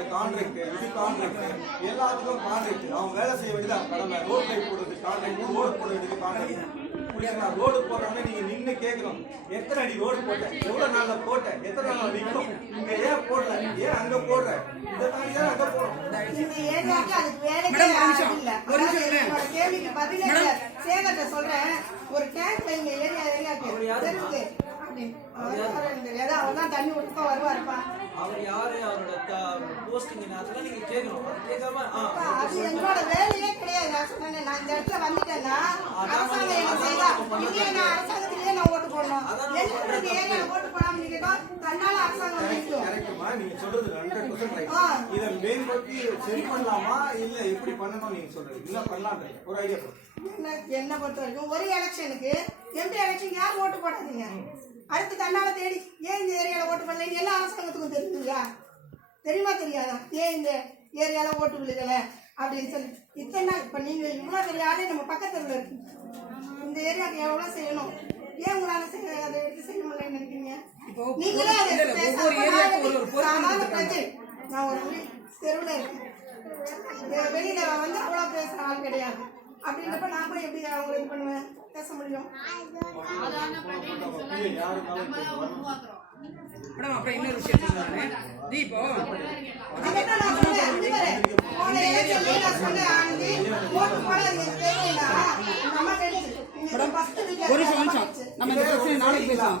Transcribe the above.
அது கான்ட்ராக்ட், இது கான்ட்ராக்ட், எல்லாத்துக்கும் கான்ட்ராக்ட். அவன் வேலை செய்ய வேண்டியது கடமை. ரோட் லைட் போடுறது கான்ட்ராக்ட், ரோடு போட வேண்டியது கான்ட்ராக்ட். ரோடு போடுறோம்னா நீங்க நின்று கேட்கணும், எத்தனை அடி ரோடு போட்டேன், எவ்வளவு நாள்ல போட்டேன், எத்தனை நாள் நிற்கும், இங்க ஏன் போடல, ஏன் அங்க போடுற, இதை தாண்டி தான் அங்க போறோம். இந்த ஏரியாவுக்கு அதுக்கு வேலைக்கே யாரும் இல்ல. என்னோட கேள்விக்கு பதிலே இல்ல. சேகர்ட்ட சொல்றேன், ஒரு டேங்க் வைங்க ஏரியாவுக்கு தெரியுது. ஏதோ அவர்தான் தண்ணி விட்டு வருவாருப்பா. அவர் யாரு, அவரோட போஸ்டிங் அதெல்லாம் நீங்க கேட்கணும். அது கேட்காம அது என்னோட வேலையே கிடையாது. நான் சொன்னேன், நான் இந்த இடத்துல வந்துட்டேன்னா அரசாங்கம் என்ன செய்தா இல்லையே, நான் அரசாங்கத்திலேயே நான் ஓட்டு போடணும். என்ன ஏரியால ஓட்டு போடாம நீங்க தன்னால அரசாங்கம் நிற்கும். கரெக்ட்மா, நீங்க சொல்றது 100% ரைட். இதை மேம்படுத்தி சரி பண்ணலாமா இல்ல எப்படி பண்ணணும் நீங்க சொல்றது இல்ல பண்ணலாம் ஒரு ஐடியா. என்ன பொறுத்த வரைக்கும் ஒரு எலெக்ஷனுக்கு எம்பி எலெக்ஷன் யாரும் ஓட்டு போடாதீங்க. அடுத்து தன்னால தேடி ஏன் இந்த ஏரியால ஓட்டு பண்ணல எல்லா அரசாங்கத்துக்கும் தெரிஞ்சுங்களா? தெரியுமா தெரியாதா? ஏன் இந்த ஏரியால ஓட்டு விழுகல அப்படின்னு சொல்லி இத்தனை நாள் இப்ப நீங்க இவ்வளவு பெரிய ஆளே நம்ம பக்கத்துல இருக்கு. இந்த ஏரியாவுக்கு எவ்வளவு செய்யணும், ஏன் உங்களால அதை எடுத்து செய்ய முடியலன்னு நினைக்கிறீங்க? நீங்களே சாதாரண பிரச்சனை. நான் ஒரு தெருவில் இருக்கேன், வெளியில வந்து அவ்வளவு பேசுற ஆள் கிடையாது. அப்படின்றப்ப நான் போய் எப்படி அவங்க இது பண்ணுவேன், பேச முடியும்? மேடம் அப்புறம் இன்னொரு விஷயம் சொல்லுவாங்க தீபோ ஒரு நிமிஷம் நம்ம இந்த பிரச்சனை நாளைக்கு பேசலாம்.